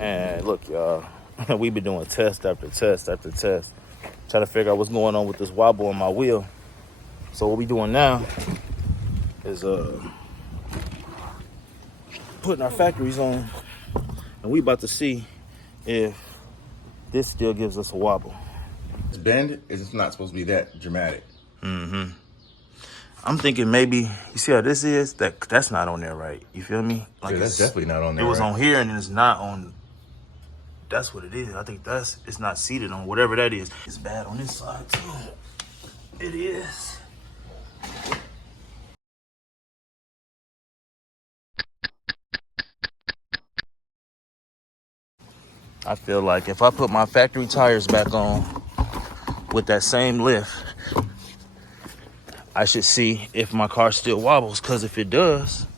And look, y'all, we've been doing test after test after test, trying to figure out what's going on with this wobble on my wheel. So what we doing now is putting our factories on, and we about to see if this still gives us a wobble. This bend is not supposed to be that dramatic. Mm-hmm. I'm thinking maybe, you see how this is? That's not on there right. You feel me? Like, yeah, that's definitely not on there. It was right? on here and then it's not on. That's what it is. I think it's not seated on whatever that is. It's bad on this side too. It is. I feel like if I put my factory tires back on with that same lift, I should see if my car still wobbles. Because if it does,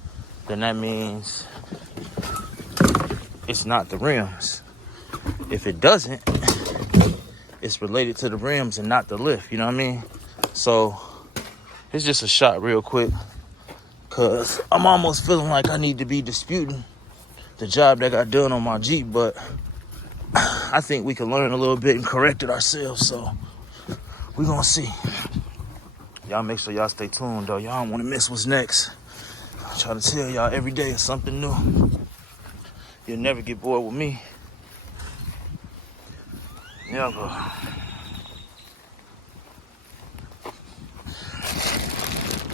then that means it's not the rims. If it doesn't, it's related to the rims and not the lift. You know what I mean? So it's just a shot real quick, because I'm almost feeling like I need to be disputing the job that got done on my Jeep. But I think we can learn a little bit and correct it ourselves. So we're going to see. Y'all make sure y'all stay tuned, though. Y'all don't want to miss what's next. I'm trying to tell y'all every day is something new. You'll never get bored with me. Never.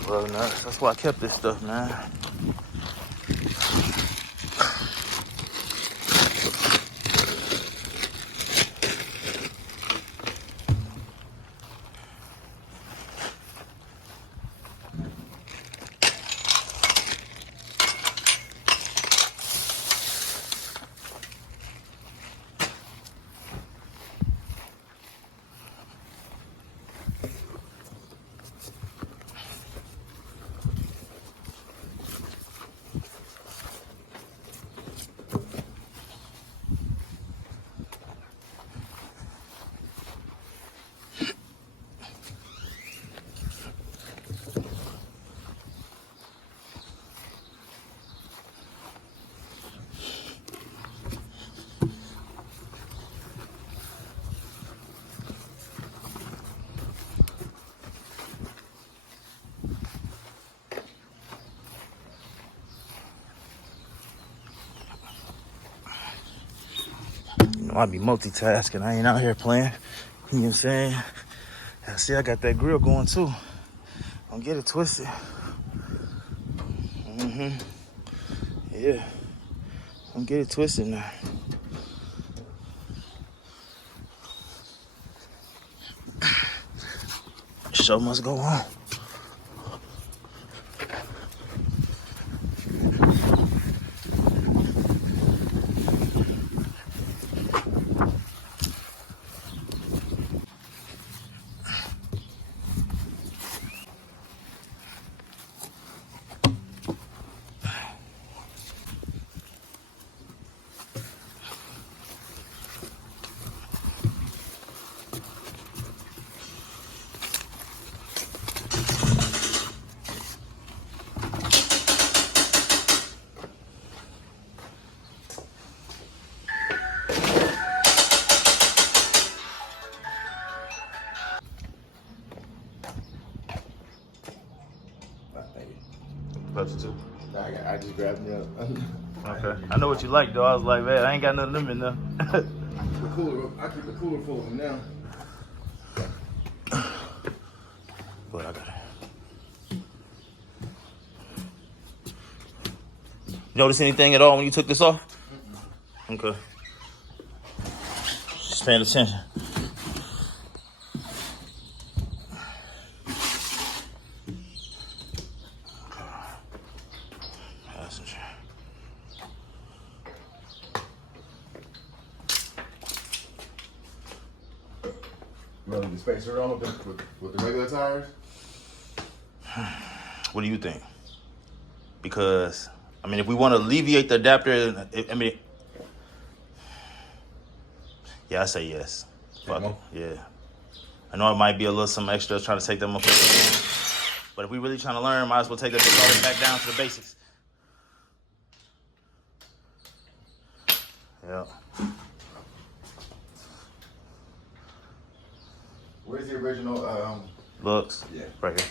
Well, that's why I kept this stuff, man. I be multitasking. I ain't out here playing. You know what I'm saying? See, I got that grill going too. Don't get it twisted. Yeah. Don't get it twisted now. Show must go on. Pepsi too. I just grabbed it up. Okay. I know what you like, though. I was like, man, I ain't got none of them in there. I keep the cooler full of them now. But I got it. Notice anything at all when you took this off? Okay. Just paying attention. Passenger. Running the spacer on with the regular tires? What do you think? Because, I mean, if we want to alleviate the adapter, I mean, yeah, I say yes. Fuck it. Yeah. I know it might be a little some extra trying to take them up. But if we really trying to learn, might as well take it back down to the basics. Yeah. Where's the original? Looks. Yeah. Right here.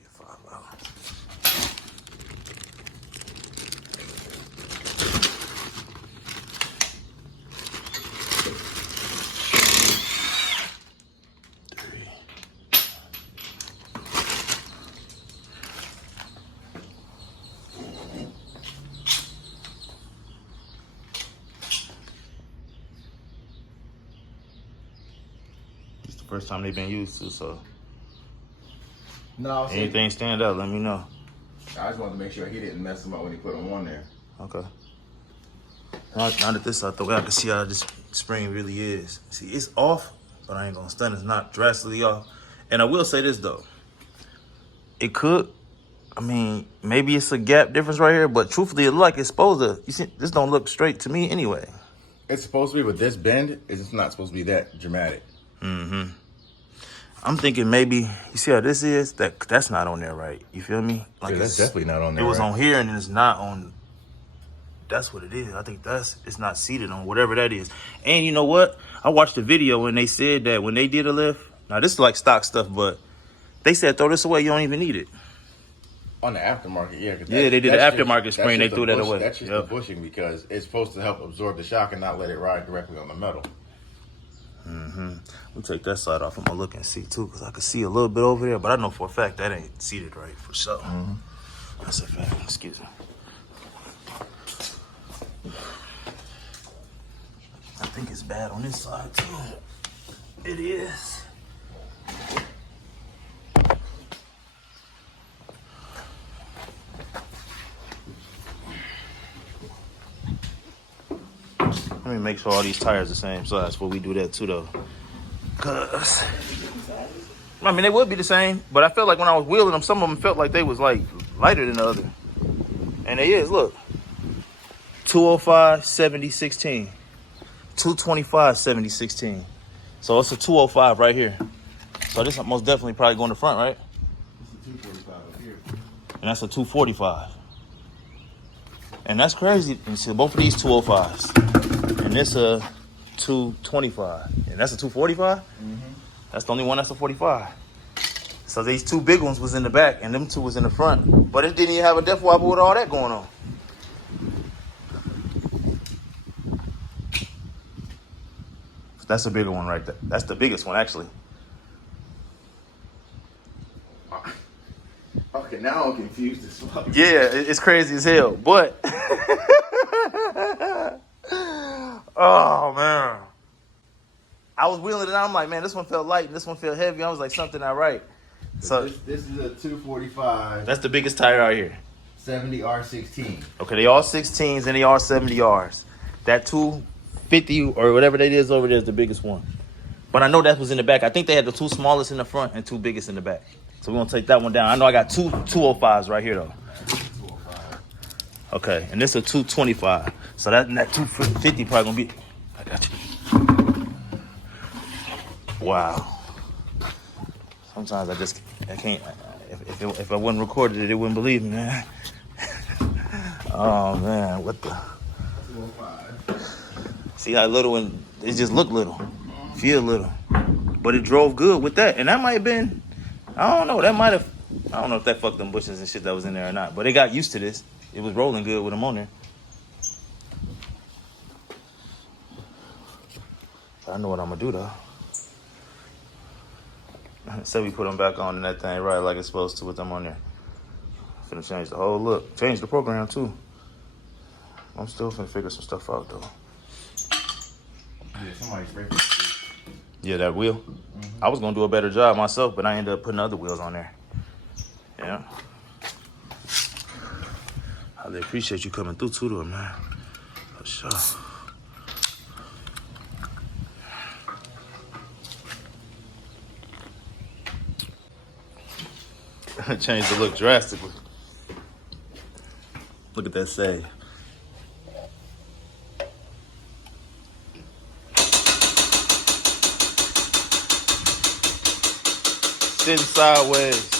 Get 5 out. It's the first time they've been used to, so No. anything stand out, let me know. I just wanted to make sure he didn't mess them up when he put them on there. Okay. Now that this out the way, I can see how this spring really is. See, it's off, but I ain't gonna stun. It's not drastically off. And I will say this though. It could, I mean, maybe it's a gap difference right here, but truthfully, it look like it's supposed to. You see, this don't look straight to me anyway. It's supposed to be, but this bend is not supposed to be that dramatic. Mm-hmm. I'm thinking maybe, you see how this is? That's not on there right. You feel me? Like Yeah, that's definitely not on there. It was right? on here and then it's not on. That's what it is. I think it's not seated on whatever that is. And you know what? I watched the video and they said that when they did a lift, now this is like stock stuff, but they said throw this away, you don't even need it. On the aftermarket, yeah. Yeah, they did the aftermarket spring, they threw that away. That's just the bushing because it's supposed to help absorb the shock and not let it ride directly on the metal. Mm-hmm. We'll take that side off. I'm gonna look and see too, because I can see a little bit over there, but I know for a fact that ain't seated right for sure. Mm-hmm. That's a fact. Excuse me. I think it's bad on this side too. It is. Let me make sure all these tires the same size before we do that too though. Cause I mean they would be the same, but I felt like when I was wheeling them, some of them felt like they was like lighter than the other. And they is, look. 205, 70, 16. 225, 70, 16. So it's a 205 right here. So this most definitely probably go in the front, right? This is a 245 up here. And that's a 245. And that's crazy. And so both of these 205s. And this a 225. And that's a 245? Mm-hmm. That's the only one that's a 45. So these two big ones was in the back and them two was in the front. But it didn't even have a depth wobble with all that going on. That's a bigger one right there. That's the biggest one, actually. Okay, now I'm confused as fuck. Yeah, it's crazy as hell. But, oh, man. I was wheeling it out. I'm like, man, this one felt light and this one felt heavy. I was like, something not right. So this is a 245. That's the biggest tire out here. 70 R16. Okay, they all 16s and they all 70Rs. That 250 or whatever that is over there is the biggest one. But I know that was in the back. I think they had the two smallest in the front and two biggest in the back. So we're going to take that one down. I know I got two 205s right here, though. 205. Okay, and this is a 225. So that 250 probably going to be... I got you. Wow. Sometimes I can't... If I wasn't recorded it, they wouldn't believe me, man. Oh, man, what the... 205. See how little and it just looked little, feel little, but it drove good with that. And that might have been, I don't know, I don't know if that fucked them bushes and shit that was in there or not, but they got used to this. It was rolling good with them on there. I know what I'm gonna do though. So we put them back on and that thing right like it's supposed to with them on there. Finna change the whole look, change the program too. I'm still finna figure some stuff out though. Yeah, somebody's breaking. Yeah, that wheel. Mm-hmm. I was gonna do a better job myself, but I ended up putting other wheels on there. Yeah. I really appreciate you coming through too, though, man. For sure. Changed the look drastically. Look at that save. Sitting sideways.